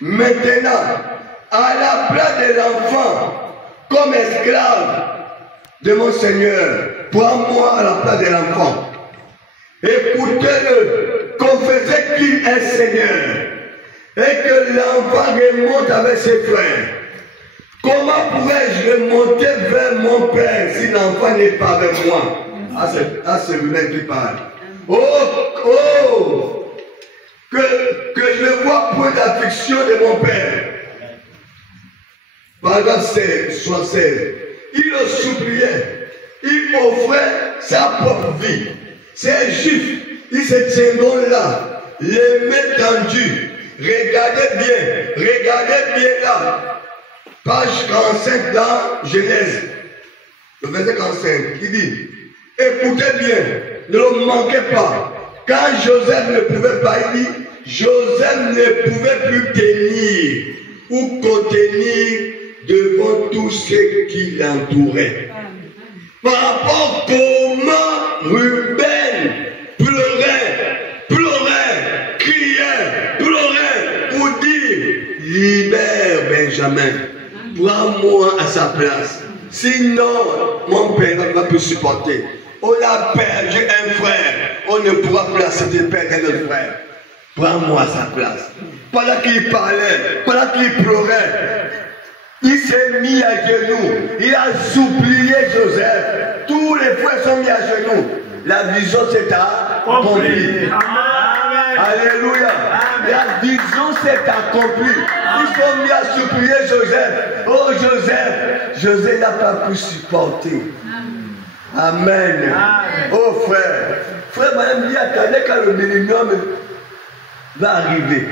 Maintenant, à la place de l'enfant, comme esclave de mon Seigneur, prends-moi à la place de l'enfant. Écoutez-le, confessez qu'il est Seigneur, et que l'enfant remonte avec ses frères. Comment pourrais-je remonter vers mon Père si l'enfant n'est pas avec moi? Ah, c'est lui-même qui parle. Oh, que je ne vois point d'affliction de mon Père. Pendant 16, il le suppliait, il offrait sa propre vie. Ces Juifs, ils se tiendront là, les mains tendues. Regardez bien là. Page 45 dans Genèse. Le verset 45, il dit, écoutez bien, ne le manquez pas. Quand Joseph ne pouvait pas, il dit, Joseph ne pouvait plus tenir ou contenir devant tous ceux qui l'entouraient. Par rapport à comment Ruben criait pour dire, libère Benjamin, prends-moi à sa place. Sinon, mon père ne va plus supporter. On a perdu un frère, on ne pourra plus accepter de perdre un frère. Prends-moi à sa place. Pendant qu'il parlait, pendant qu'il pleurait, il s'est mis à genoux. Il a supplié Joseph. Tous les frères sont mis à genoux. La vision s'est accomplie. Alléluia. La vision s'est accomplie. Ils sont mis à supplier Joseph. Oh Joseph n'a pas pu supporter. Amen. Oh frère. Frère, madame dit, attendez quand le millénium va arriver.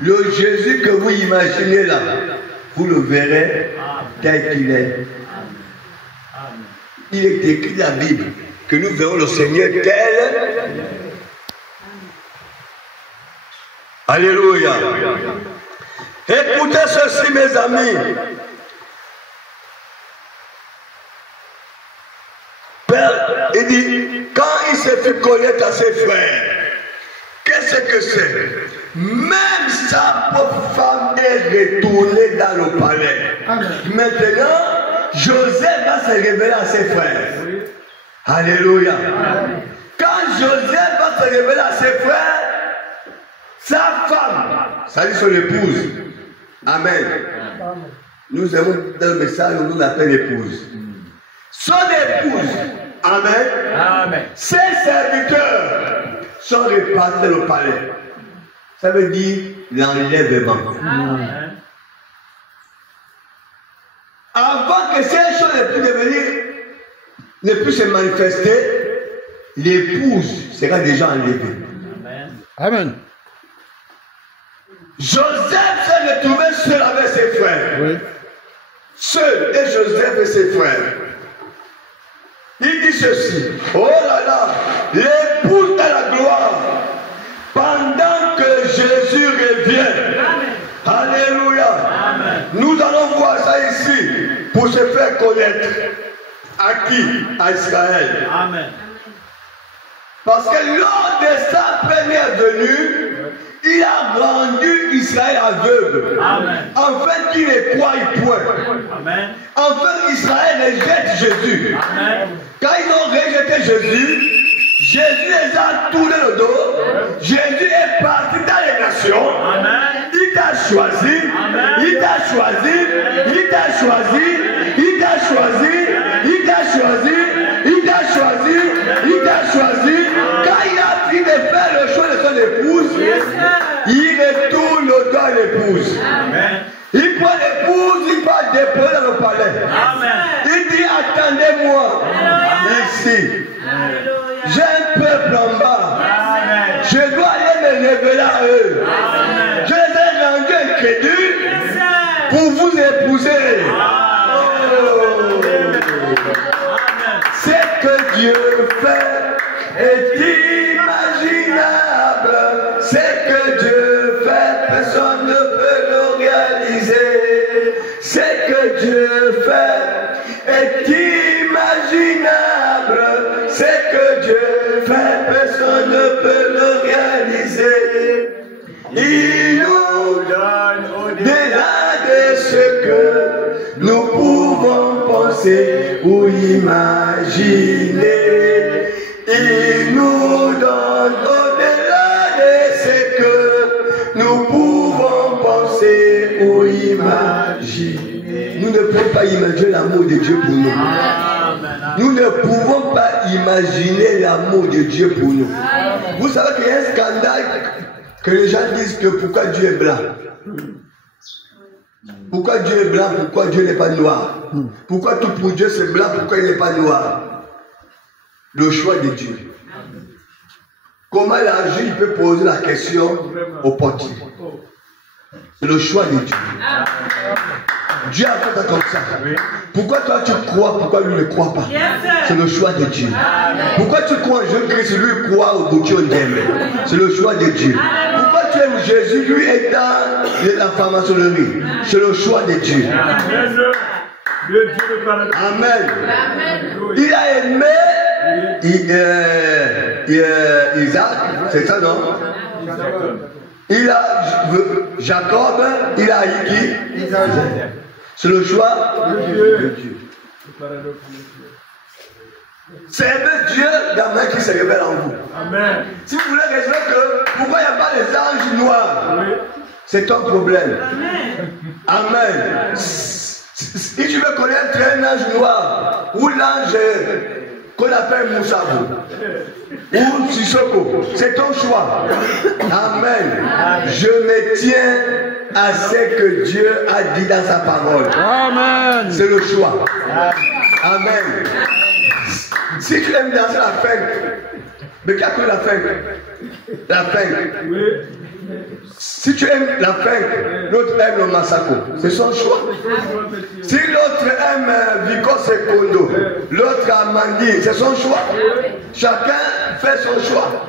Le Jésus que vous imaginez là, vous le verrez tel qu'il est. Il est écrit dans la Bible que nous verrons le Seigneur tel. Alléluia. Écoutez ceci, mes amis. Père, il dit, quand il s'est fait connaître à ses frères, qu'est-ce que c'est? Même sa propre femme est retournée dans le palais. Amen. Maintenant, Joseph va se révéler à ses frères. Alléluia. Amen. Quand Joseph va se révéler à ses frères, sa femme, ça dit son épouse. Amen. Nous avons dans le message, nous l'appelle épouse. Son épouse. Amen. Amen. Ses serviteurs sont répartis dans le palais. Ça veut dire l'enlèvement. Avant que ces choses ne puissent se manifester, l'épouse sera déjà enlevée. Amen. Joseph s'est retrouvé seul avec ses frères. Oui. Seul et Joseph et ses frères. Il dit ceci. Oh là là, l'épouse de la gloire. Pendant que Jésus revient. Amen. Alléluia. Amen. Nous allons voir ça ici pour se faire connaître. À qui? À Israël. Amen. Parce que lors de sa première venue, il a rendu Israël aveugle. Amen. Enfin qu'il ne croie point. Amen. Enfin Israël rejette Jésus. Amen. Quand ils ont rejeté Jésus, Jésus les a tourné le dos. Jésus est parti dans les nations. Amen. Il t'a choisi. Amen. Il t'a choisi. Il t'a choisi. Il t'a choisi. Il t'a choisi. Il t'a choisi. Il t'a choisi. Quand il a fini de faire le choix de son épouse, il retourne le dos à l'épouse. Il prend l'épouse, il va déposer dans le palais. Amen. Il dit, attendez-moi ici. J'ai un peuple en bas. Amen. Je dois aller me révéler à eux. Amen. Je les ai rendus incrédules pour vous épouser. Oh. Ce que Dieu fait est inimaginable. Ce que Dieu fait, personne ne peut le réaliser. Ce que Dieu fait est inimaginable. Ce que Dieu fait, personne ne peut le réaliser. Il nous donne nous pouvons penser ou imaginer. Nous ne pouvons pas imaginer l'amour de Dieu pour nous. Nous ne pouvons pas imaginer l'amour de Dieu pour nous. Vous savez qu'il y a un scandale que les gens disent que pourquoi Dieu est blanc. Pourquoi Dieu est blanc, pourquoi Dieu n'est pas noir. Pourquoi tout pour Dieu c'est blanc, pourquoi il n'est pas noir. Le choix de Dieu. Comment l'agir, il peut poser la question au portier. C'est le choix de Dieu. Dieu a fait ça comme ça. Pourquoi toi tu crois, pourquoi lui ne croit pas? C'est le choix de Dieu. Pourquoi tu crois en Jésus-Christ, lui croit au Gauthier Ondembe? C'est le choix de Dieu. Pourquoi tu aimes Jésus, lui est dans la franc-maçonnerie? C'est le choix de Dieu. Amen. Il a aimé Isaac, c'est ça non? Il a Jacob, il a qui? C'est le choix de Dieu. C'est aimer Dieu la main qui se révèle en vous. Amen. Si vous voulez raisonner que pourquoi il n'y a pas des anges noirs, c'est ton problème. Amen. Si tu veux connaître un ange noir ou l'ange qu'on appelle Moussabou ou Sissoko, c'est ton choix. Amen. Je me tiens à ce que Dieu a dit dans sa parole. Amen. C'est le choix. Amen. Si tu aimes danser la fête, mais qu'est-ce que la fête? La fête. Si tu aimes la fête, l'autre aime le massacre. C'est son choix. Si l'autre aime Vico Secondo, l'autre Amandi, c'est son choix. Chacun fait son choix.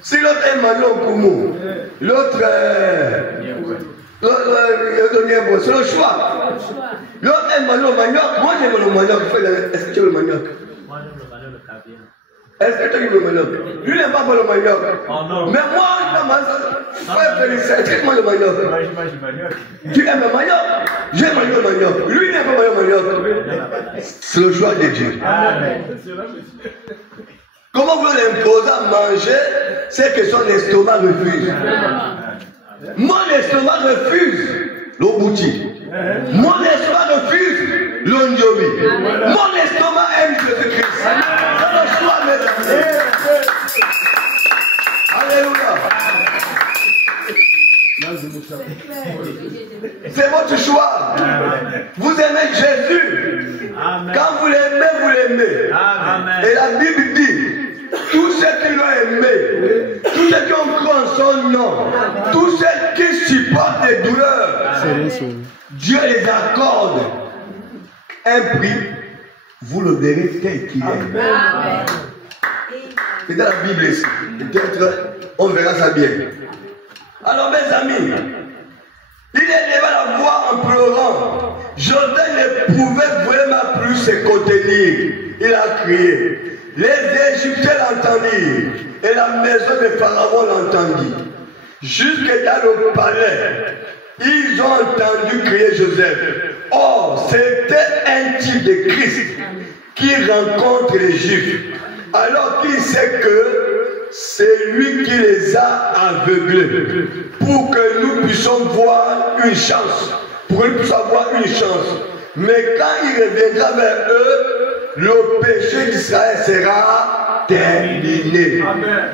Si l'autre aime Manon Koumou, l'autre c'est le choix. L'autre aime Manon Manioc. Moi j'aime le manioc. Est-ce que tu aimes le manioc? Moi j'aime le manioc de caviar. Est-ce que tu aimes le manioc? Lui n'aime pas le manioc. Oh non. Mais moi, frère Félicien, est-ce que tu aimes le manioc? Tu aimes le manioc? J'aime le manioc. Lui n'aime pas le manioc. C'est le choix de Dieu. Amen. Comment vous l'imposez à manger, c'est que son estomac refuse. Mon estomac refuse l'obouti. Mon estomac refuse l'ondiobi. Mon estomac aime Jésus-Christ. C'est le choix, mes amis. Alléluia. C'est votre choix. Vous aimez Jésus. Quand vous l'aimez, vous l'aimez. Et la Bible dit, tous ceux qui l'ont aimé, tous ceux qui ont cru en son nom, tous ceux qui supportent les douleurs, Dieu les accorde un prix, vous le verrez tel qu'il est. C'est dans la Bible ici. Peut-être on verra ça bien. Alors mes amis, il est levé la voix en pleurant. Jordan ne pouvait vraiment plus se contenir. Il a crié. Les Égyptiens l'entendirent et la maison de Pharaon l'entendit. Jusque dans le palais, ils ont entendu crier Joseph. Or, c'était un type de Christ qui rencontre les Juifs. Alors qu'il sait que c'est lui qui les a aveuglés pour que nous puissions voir une chance. Pour que nous puissions avoir une chance. Mais quand il reviendra vers eux, le péché d'Israël sera terminé. Amen.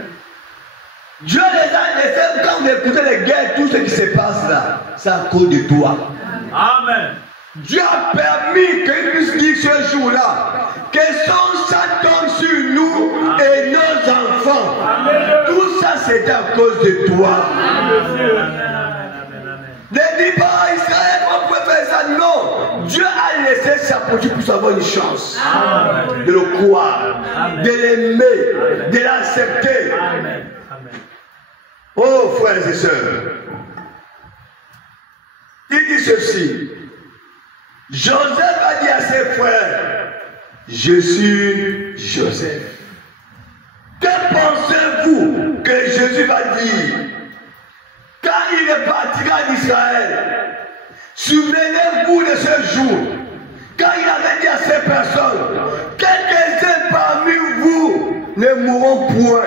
Dieu les a laissés, quand vous écoutez les guerres, tout ce qui se passe là, c'est à cause de toi. Amen. Dieu a permis qu'il puisse dire ce jour-là que son sang tombe sur nous et nos enfants. Amen. Tout ça c'est à cause de toi. Ne dis pas à Israël qu'on pouvait faire ça. Non. Dieu a laissé ça pour que tu puisses avoir une chance. Amen. De le croire, amen. De l'aimer, de l'accepter. Oh frères et sœurs, il dit ceci. Joseph a dit à ses frères, je suis Joseph. Que pensez-vous que Jésus va dire quand il partira d'Israël? Souvenez-vous de ce jour, quand il avait dit à ces personnes, quelques-uns parmi vous ne mourront point.